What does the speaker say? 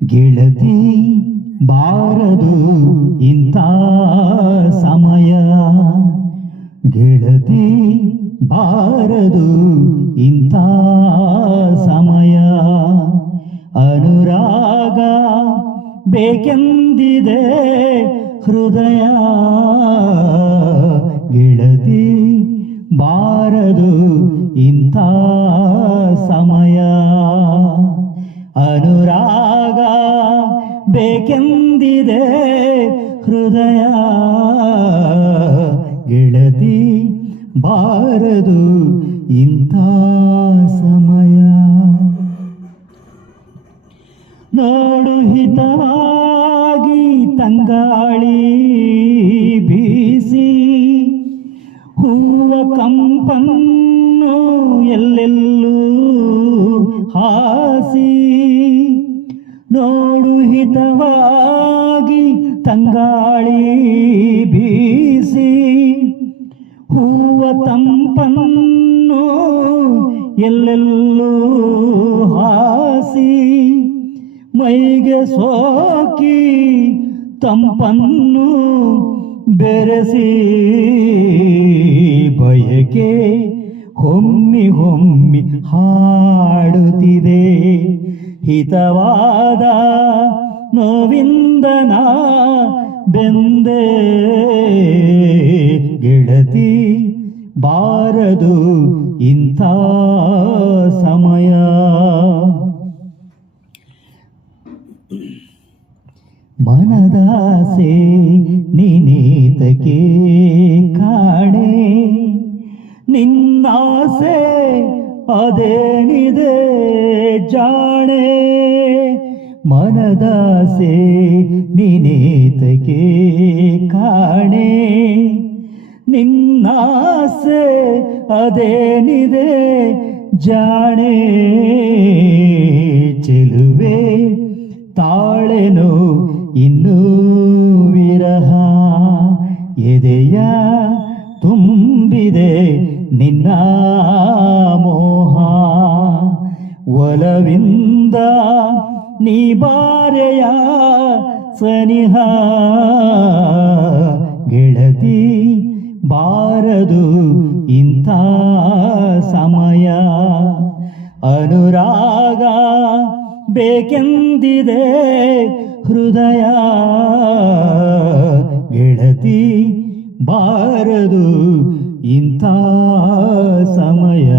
ಗೆಳತಿ ಬಾರದು ಇಂಥ ಸಮಯ, ಗೆಳತಿ ಬಾರದು ಇಂಥ ಸಮಯ. ಅನುರಾಗ ಬೇಕೆಂದಿದೆ ಹೃದಯ, ಗೆಳತಿ ಬಾರದು ಇಂಥ ಸಮಯ. ಅನುರಾಗ ಬೇಕೆಂದಿದೆ ಹೃದಯ, ಗೆಳತಿ ಬಾರದು ಇಂಥ ಸಮಯ. ನೋಡು ಹಿತವಾಗಿ ತಂಗಾಳಿ ಬೀಸಿ, ಹೂವ ಕಂಪನ್ನು ಎಲ್ಲೆಲ್ಲೂ ಹಾಸಿ. ನೋಡು ಹಿತವಾಗಿ ತಂಗಾಳಿ ಬೀಸಿ, ಹೂವ ತಂಪನ್ನು ಎಲ್ಲೆಲ್ಲೂ ಹಾಸಿ. ಮೈಗೆ ಸೋಕಿ ತಂಪನ್ನು ಬೆರೆಸಿ, ಬಯಕೆ ಹೊಮ್ಮಿ ಹೊಮ್ಮಿ ಹಾಡುತ್ತಿದೆ. ಹಿತವಾದ ನೋವಿಂದನ ಬೆಂದೆ, ಗೆಳತಿ ಬಾರದು ಇಂಥ ಸಮಯ. ಮನದಾಸೆ ನೀನೇತಕ್ಕೆ ಕಾಣೆ, ನಿನ್ನಾಸೆ ಅದೇನಿದೆ ಜಾಣೆ. ಮನದಾಸೆ ನೀನೇತಕ್ಕೆ ಕಾಣೆ, ನಿನ್ನಾಸೆ ಅದೇನಿದೆ ಜಾಣೆ. ಚೆಲುವೆ ತಾಳೆನು ಇನ್ನೂ ವಿರಹ, ಎದೆಯ ತುಂಬಿದೆ ನಿನ್ನ ಮೋಹ. ಒಲವಿಂದ ನೀ ಬಾರೆಯ ಸನಿಹ, ಗೆಳತಿ ಬಾರದು ಇಂಥ ಸಮಯ. ಅನುರಾಗ ಬೇಕೆಂದಿದೆ ಹೃದಯ, ಗೆಳತಿ ಬಾರದು ಇಂಥ ಸಮಯ.